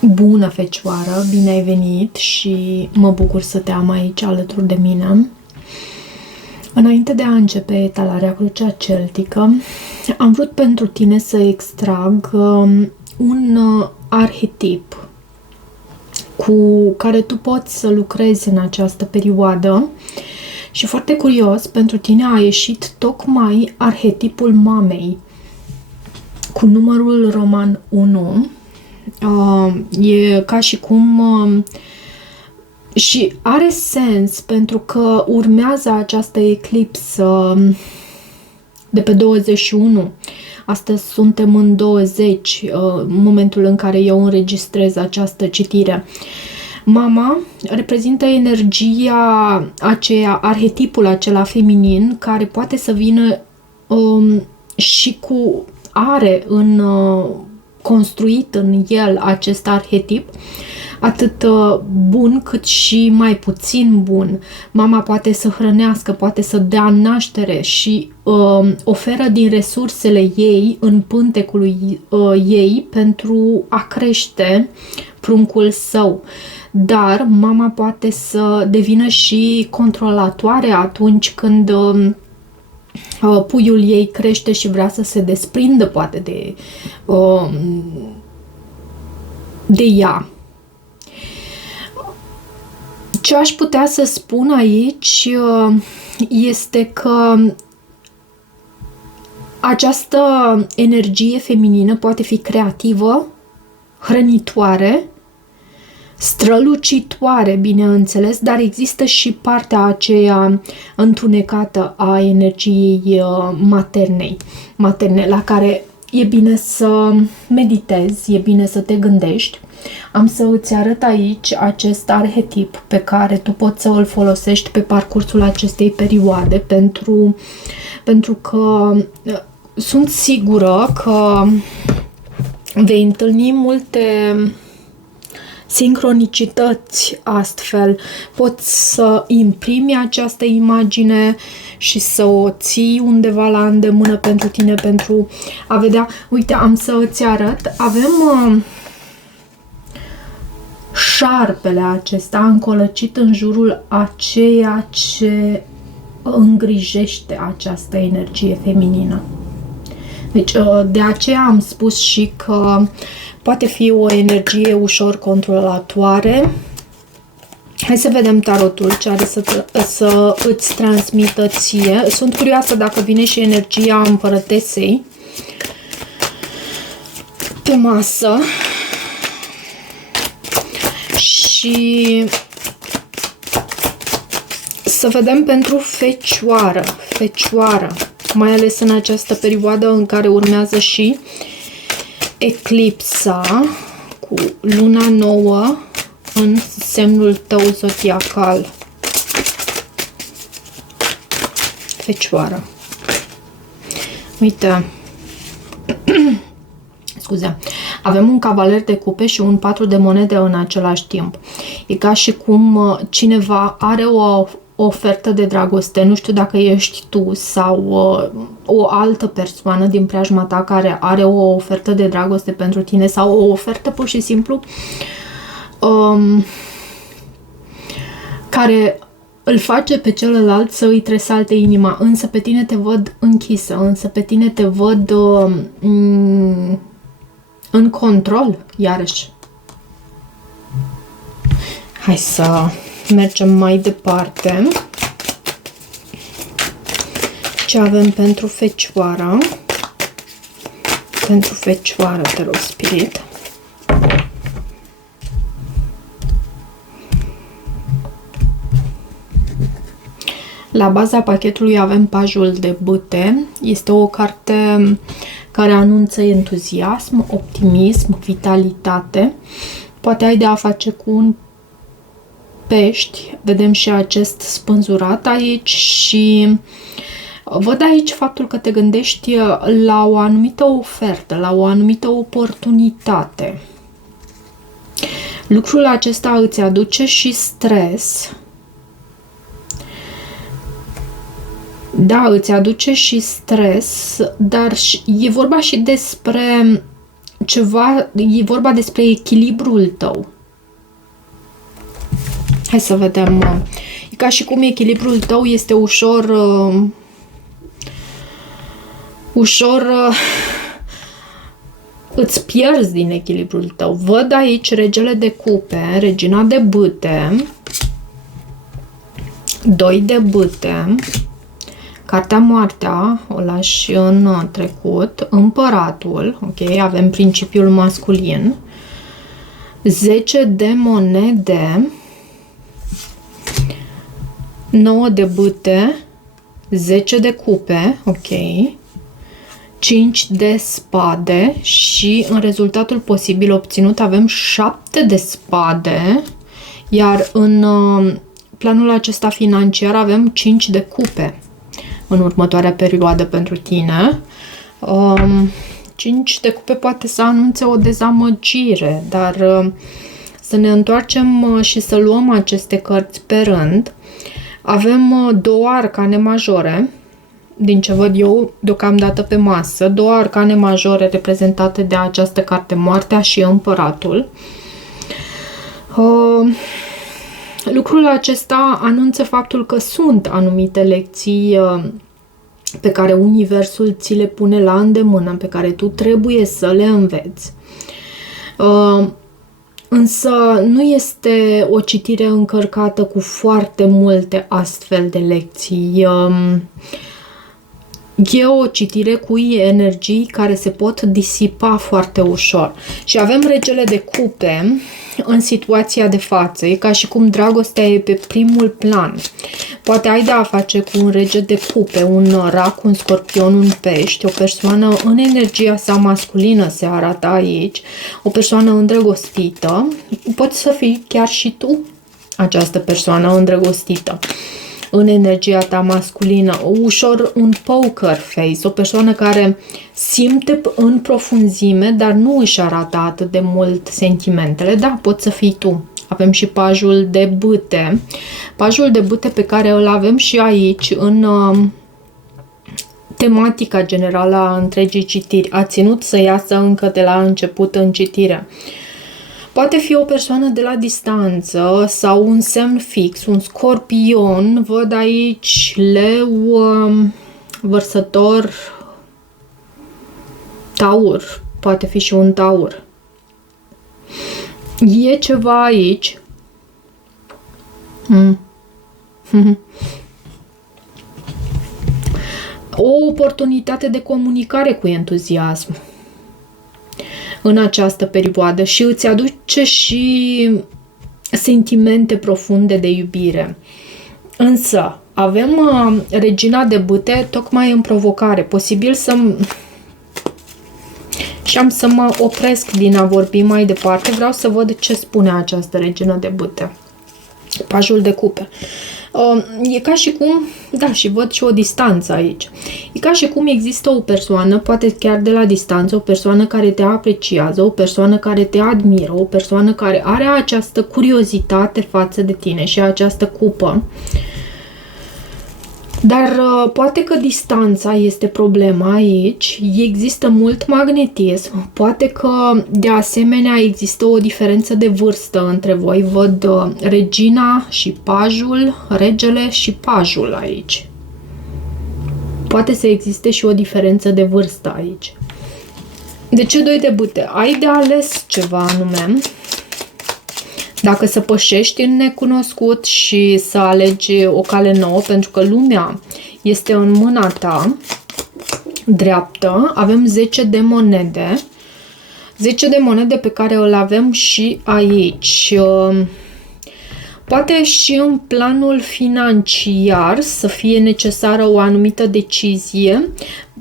Bună Fecioară, bine ai venit și mă bucur să te am aici alături de mine. Înainte de a începe etalarea Crucea Celtică, am vrut pentru tine să extrag un arhetip cu care tu poți să lucrezi în această perioadă și foarte curios, pentru tine a ieșit tocmai arhetipul mamei cu numărul roman 1. E ca și cum și are sens pentru că urmează această eclipsă de pe 21. Astăzi suntem în 20, momentul în care eu înregistrez această citire. Mama reprezintă energia aceea, arhetipul acela feminin, care poate să vină și are construit în el acest arhetip, atât bun cât și mai puțin bun. Mama poate să hrănească, poate să dea naștere și oferă din resursele ei în pântecul ei pentru a crește pruncul său. Dar mama poate să devină și controlatoare atunci când puiul ei crește și vrea să se desprindă poate de ea. Ce aș putea să spun aici este că această energie feminină poate fi creativă, hrănitoare, strălucitoare, bineînțeles, dar există și partea aceea întunecată a energiei materne, la care e bine să meditezi, e bine să te gândești. Am să îți arăt aici acest arhetip pe care tu poți să îl folosești pe parcursul acestei perioade, pentru că sunt sigură că vei întâlni multe sincronicități astfel. Poți să imprimi această imagine și să o ții undeva la îndemână pentru tine, pentru a vedea. Uite, am să îți arăt. Avem șarpele acesta încolăcit în jurul a ceea ce îngrijește această energie feminină. Deci, de aceea am spus și că poate fi o energie ușor controlatoare. Hai să vedem tarotul ce are să îți transmită ție. Sunt curioasă dacă vine și energia împărătesei pe masă. Și să vedem pentru Fecioară, mai ales în această perioadă în care urmează și eclipsa cu luna nouă în semnul tău zodiacal. Fecioară. Uite. Scuze. Avem un cavaler de cupe și un 4 de monede în același timp. E ca și cum cineva are o ofertă de dragoste, nu știu dacă ești tu sau o altă persoană din preajma ta care are o ofertă de dragoste pentru tine sau o ofertă pur și simplu care îl face pe celălalt să îi tresalte inima, însă pe tine te văd închisă, însă pe tine te văd în control, iarăși. Hai să mergem mai departe. Ce avem pentru Fecioară? Pentru Fecioară, te rog, spirit. La baza pachetului avem pajul de bâte. Este o carte care anunță entuziasm, optimism, vitalitate. Poate ai de a face cu un pești. Vedem și acest spânzurat aici și văd aici faptul că te gândești la o anumită ofertă, la o anumită oportunitate. Lucrul acesta îți aduce și stres. Da, îți aduce și stres, dar e vorba și despre ceva, e vorba despre echilibrul tău. Hai să vedem. E ca și cum echilibrul tău este ușor îți pierzi din echilibrul tău. Văd aici regele de cupe, regina de bâte, 2 de bâte, cartea moartea, o lași în trecut, împăratul, ok, avem principiul masculin, 10 de monede, 9 de bâte, 10 de cupe, ok, 5 de spade și în rezultatul posibil obținut avem 7 de spade, iar în planul acesta financiar avem 5 de cupe în următoarea perioadă pentru tine. 5 de cupe poate să anunțe o dezamăgire, dar să ne întoarcem și să luăm aceste cărți pe rând. Avem 2 arcane majore, din ce văd eu deocamdată pe masă, 2 arcane majore reprezentate de această carte, moartea și împăratul. Lucrul acesta anunță faptul că sunt anumite lecții pe care universul ți le pune la îndemână, pe care tu trebuie să le înveți. Însă nu este o citire încărcată cu foarte multe astfel de lecții. E o citire cu energii care se pot disipa foarte ușor. Și avem regele de cupe în situația de față. E ca și cum dragostea e pe primul plan. Poate ai de a face cu un rege de cupe, un rac, un scorpion, un pești, o persoană în energia sa masculină se arată aici, o persoană îndrăgostită. Poți să fii chiar și tu această persoană îndrăgostită în energia ta masculină, ușor un poker face, o persoană care simte în profunzime, dar nu își arată atât de mult sentimentele. Da, poți să fii tu. Avem și pajul de bâte. Pajul de bâte pe care îl avem și aici în tematica generală a întregii citiri. A ținut să iasă încă de la început în citire. Poate fi o persoană de la distanță sau un semn fix, un scorpion, văd aici leu, vărsător, taur, poate fi și un taur. E ceva aici. O oportunitate de comunicare cu entuziasm în această perioadă și îți aduce și sentimente profunde de iubire. Însă, avem regina de bâte tocmai în provocare. Posibil și am să mă opresc din a vorbi mai departe. Vreau să văd ce spune această regină de bâte. Pajul de cupe. E ca și cum, da, și văd și o distanță aici. E ca și cum există o persoană, poate chiar de la distanță, o persoană care te apreciază, o persoană care te admiră, o persoană care are această curiozitate față de tine și această cupă. Dar poate că distanța este problema aici, există mult magnetism, poate că de asemenea există o diferență de vârstă între voi, văd regina și pajul, regele și pajul aici. Poate să existe și o diferență de vârstă aici. De ce 2 de bâte? Ai de ales ceva anume. Dacă să pășești în necunoscut și să alegi o cale nouă, pentru că lumea este în mâna ta dreaptă, avem 10 de monede. 10 de monede pe care îl avem și aici. Poate și în planul financiar să fie necesară o anumită decizie.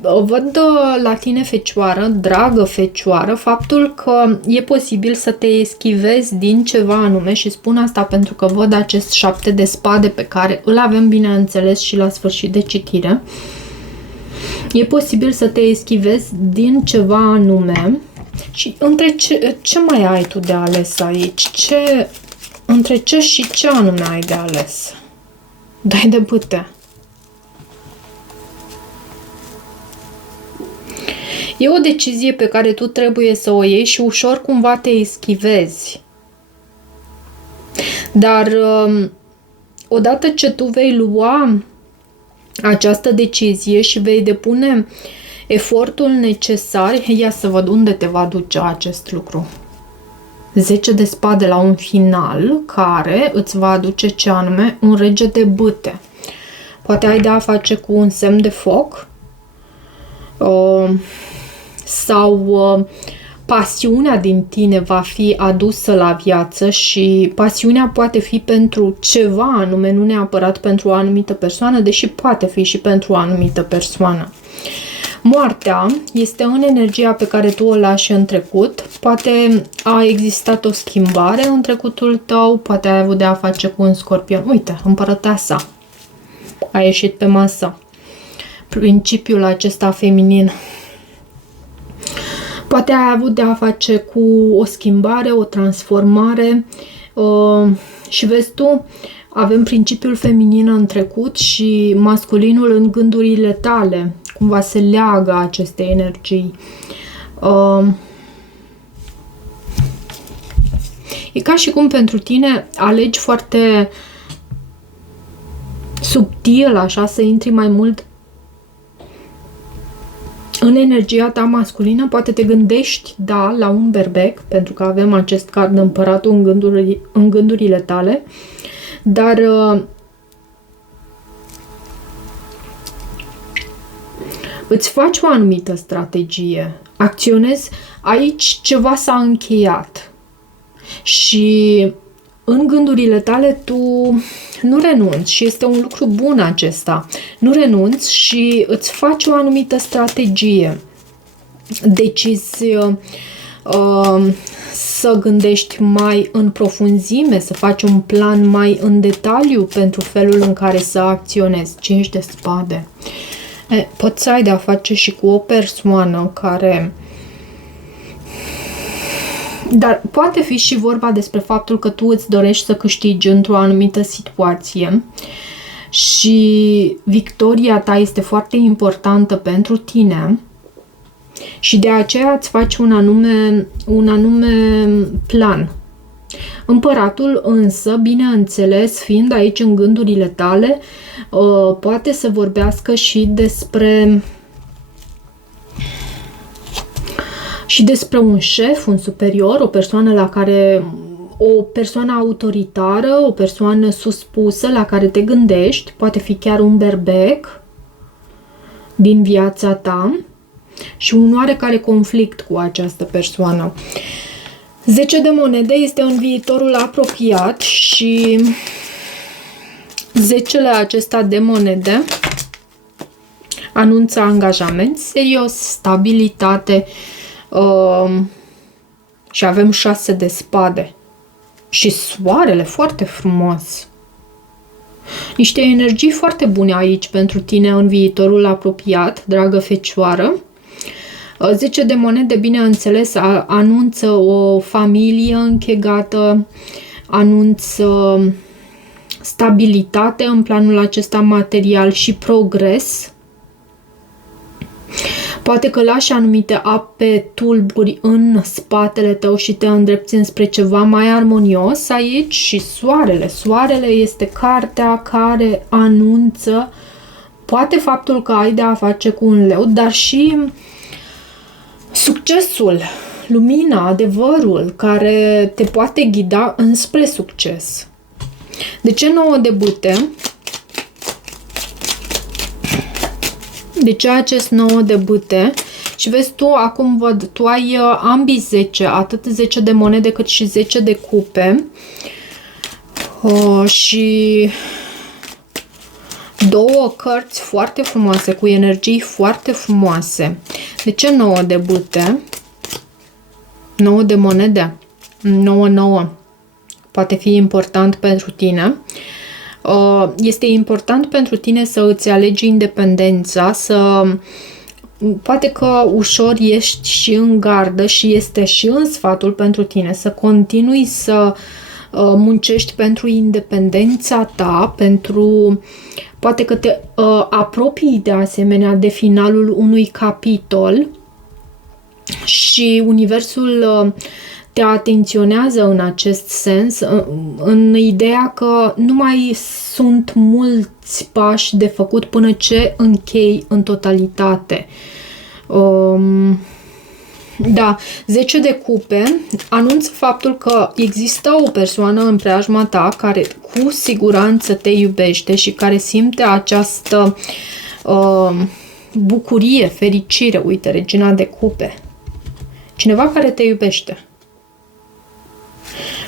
Văd la tine, fecioară, dragă fecioară, faptul că e posibil să te eschivezi din ceva anume și spun asta pentru că văd acest 7 de spade pe care îl avem, bineînțeles, și la sfârșit de citire. E posibil să te eschivezi din ceva anume și între ce mai ai tu de ales aici? Între ce și ce anume ai de ales? 2 de bâte. E o decizie pe care tu trebuie să o iei și ușor cumva te eschivezi. Dar odată ce tu vei lua această decizie și vei depune efortul necesar, ia să văd unde te va duce acest lucru. 10 de spade la un final care îți va aduce ce anume? Un rege de bâte. Poate ai de a face cu un semn de foc sau pasiunea din tine va fi adusă la viață și pasiunea poate fi pentru ceva anume, nu neapărat pentru o anumită persoană, deși poate fi și pentru o anumită persoană. Moartea este în energia pe care tu o lași în trecut. Poate a existat o schimbare în trecutul tău, poate ai avut de a face cu un scorpion. Uite, împărăteasa a ieșit pe masă. Principiul acesta feminin. Poate ai avut de a face cu o schimbare, o transformare și vezi tu, avem principiul feminin în trecut și masculinul în gândurile tale. Cumva se leagă aceste energii. E ca și cum pentru tine alegi foarte subtil, așa, să intri mai mult în energia ta masculină. Poate te gândești, da, la un berbec, pentru că avem acest card împăratul în gândurile tale, dar îți faci o anumită strategie, acționezi, aici ceva s-a încheiat și în gândurile tale tu nu renunți și este un lucru bun acesta. Nu renunți și îți faci o anumită strategie. Decizi să gândești mai în profunzime, să faci un plan mai în detaliu pentru felul în care să acționezi. 5 de spade. Poți să ai de a face și cu o persoană care... Dar poate fi și vorba despre faptul că tu îți dorești să câștigi într-o anumită situație și victoria ta este foarte importantă pentru tine și de aceea îți faci un anume plan. Împăratul însă, bineînțeles, fiind aici în gândurile tale, poate să vorbească și despre un șef, un superior, o persoană o persoană autoritară, o persoană suspusă la care te gândești, poate fi chiar un berbec din viața ta și un oarecare conflict cu această persoană. 10 de monede este în viitorul apropiat și 10-le acesta de monede anunță angajament serios, stabilitate și avem 6 de spade și soarele foarte frumos. Niște energii foarte bune aici pentru tine în viitorul apropiat, dragă fecioară. 10 de monede, bineînțeles, anunță o familie închegată, anunță stabilitate în planul acesta material și progres. Poate că lași anumite ape tulburi în spatele tău și te îndrepți înspre ceva mai armonios aici și soarele. Soarele este cartea care anunță poate faptul că ai de a face cu un leu, dar și succesul, lumina, adevărul care te poate ghida înspre succes. De ce 9 de bâte? De ce acest 9 de bâte? Și vezi tu, acum văd, tu ai ambii 10, atât 10 de monede cât și 10 de cupe. Și două cărți foarte frumoase, cu energii foarte frumoase. De ce 9 de bâte? 9 de monede. 9. Poate fi important pentru tine. Este important pentru tine să îți alegi independența, poate că ușor ești și în gardă și este și în sfatul pentru tine să continui să muncești pentru independența ta, poate că te apropii de asemenea de finalul unui capitol și universul te atenționează în acest sens, în ideea că nu mai sunt mulți pași de făcut până ce închei în totalitate. Da, 10 de cupe anunță faptul că există o persoană în preajma ta care cu siguranță te iubește și care simte această bucurie, fericire. Uite, regina de cupe. Cineva care te iubește.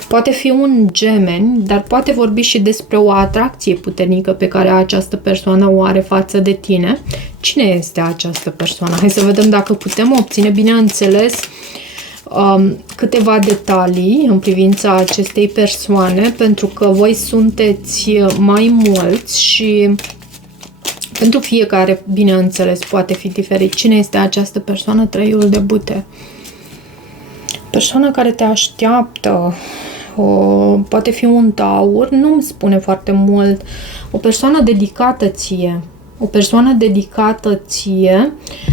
Poate fi un gemeni, dar poate vorbi și despre o atracție puternică pe care această persoană o are față de tine. Cine este această persoană? Hai să vedem dacă putem obține, bineînțeles, câteva detalii în privința acestei persoane, pentru că voi sunteți mai mulți și pentru fiecare, bineînțeles, poate fi diferit. Cine este această persoană? Treiul de bute. Persoana care te așteaptă, poate fi un taur, nu-mi spune foarte mult. O persoană dedicată ție. O persoană dedicată ție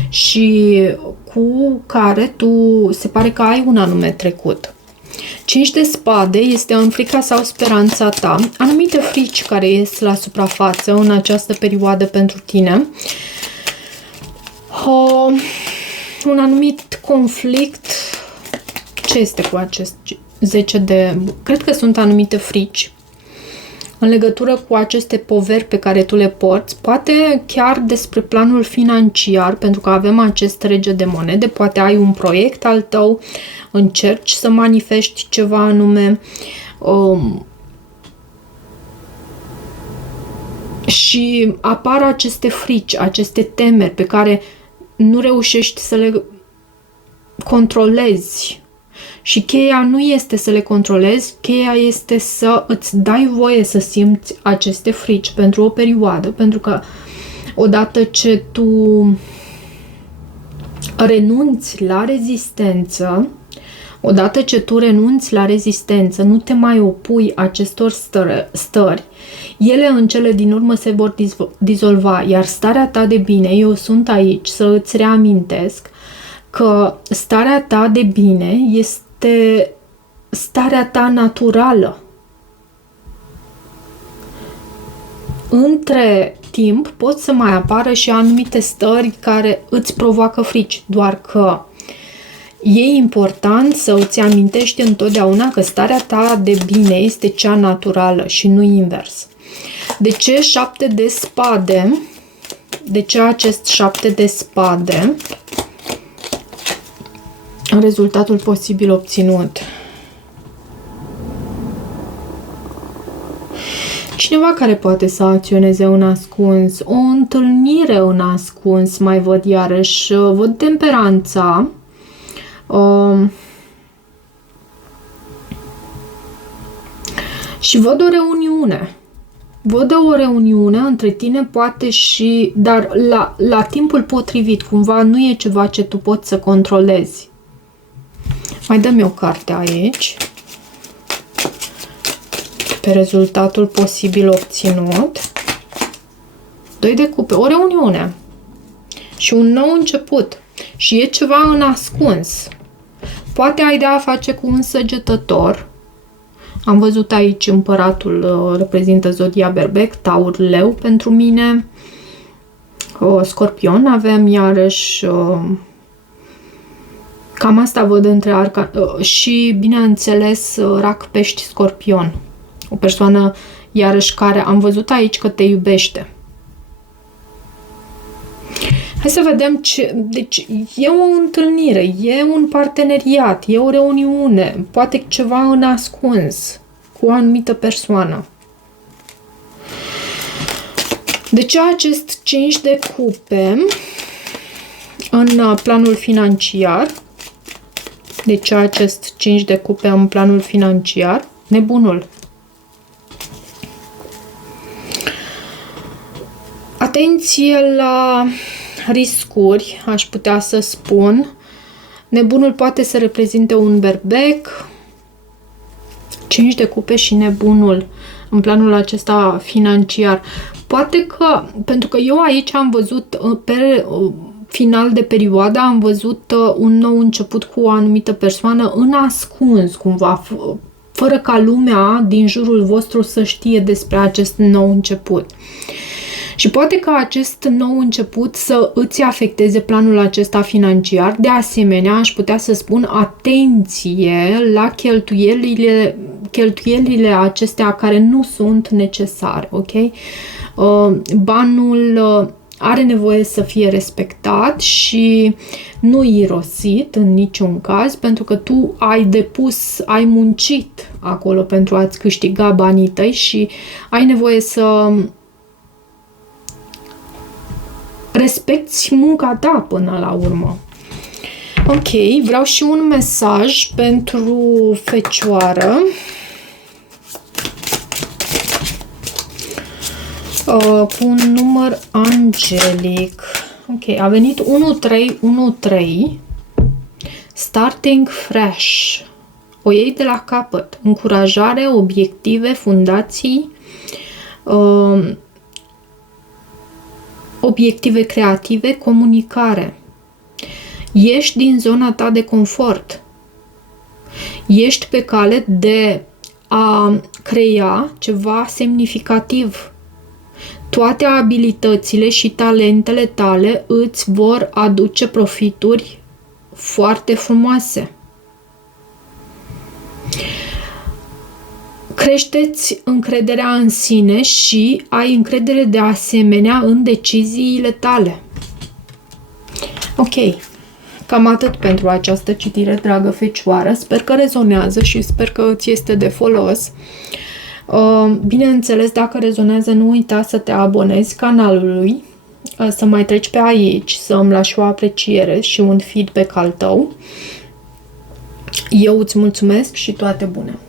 și cu care tu se pare că ai un anume trecut. 5 de spade este în frica sau speranța ta. Anumite frici care ies la suprafață în această perioadă pentru tine. Un anumit conflict. Ce este cu acest 10 de... Cred că sunt anumite frici în legătură cu aceste poveri pe care tu le porți, poate chiar despre planul financiar, pentru că avem acest rege de monede, poate ai un proiect al tău, încerci să manifesti ceva anume și apar aceste frici, aceste temeri pe care nu reușești să le controlezi. Și cheia nu este să le controlezi, cheia este să îți dai voie să simți aceste frici pentru o perioadă, pentru că odată ce tu renunți la rezistență, nu te mai opui acestor stări, ele în cele din urmă se vor dizolva, iar starea ta de bine, eu sunt aici să îți reamintesc că starea ta de bine este starea ta naturală. Între timp pot să mai apară și anumite stări care îți provoacă frici, doar că e important să îți amintești întotdeauna că starea ta de bine este cea naturală și nu invers. De ce 7 de spade? De ce acest 7 de spade? Rezultatul posibil obținut. Cineva care poate să acționeze în ascuns, o întâlnire în ascuns, mai văd iarăși, văd temperanța, și văd o reuniune. Văd o reuniune între tine, poate și, dar la timpul potrivit, cumva nu e ceva ce tu poți să controlezi. Mai dăm o carte aici. Pe rezultatul posibil obținut. 2 de cupe. O reuniune. Și un nou început. Și e ceva în ascuns. Poate ai de a face cu un săgetător. Am văzut aici împăratul reprezintă zodia berbec, taur, leu pentru mine. Scorpion. Avem iarăși... Cam asta văd între și, bineînțeles, rac, pești, scorpion. O persoană, iarăși, care am văzut aici că te iubește. Hai să vedem ce... Deci, e o întâlnire, e un parteneriat, e o reuniune, poate ceva în ascuns cu o anumită persoană. De ce acest 5 de cupe în planul financiar? De ce acest 5 de cupe în planul financiar? Nebunul. Atenție la riscuri, aș putea să spun. Nebunul poate să reprezinte un berbec. 5 de cupe și nebunul în planul acesta financiar. Poate că, pentru că eu aici am văzut final de perioadă am văzut un nou început cu o anumită persoană în ascuns, cumva, fără ca lumea din jurul vostru să știe despre acest nou început. Și poate ca acest nou început să îți afecteze planul acesta financiar. De asemenea, aș putea să spun atenție la cheltuielile acestea care nu sunt necesare, ok? Banul are nevoie să fie respectat și nu irosit în niciun caz, pentru că tu ai depus, ai muncit acolo pentru a-ți câștiga banii tăi și ai nevoie să respecti munca ta până la urmă. Ok, vreau și un mesaj pentru Fecioară. Cu un număr angelic. Ok, a venit 1313. Starting fresh. O iei de la capăt. Încurajare, obiective, fundații, obiective creative, comunicare. Ești din zona ta de confort. Ești pe cale de a crea ceva semnificativ. Toate abilitățile și talentele tale îți vor aduce profituri foarte frumoase. Crește-ți încrederea în sine și ai încredere de asemenea în deciziile tale. Ok, cam atât pentru această citire, dragă Fecioară. Sper că rezonează și sper că îți este de folos. Bineînțeles, dacă rezonează, nu uita să te abonezi canalului, să mai treci pe aici, să îmi lași o apreciere și un feedback al tău. Eu îți mulțumesc și toate bune!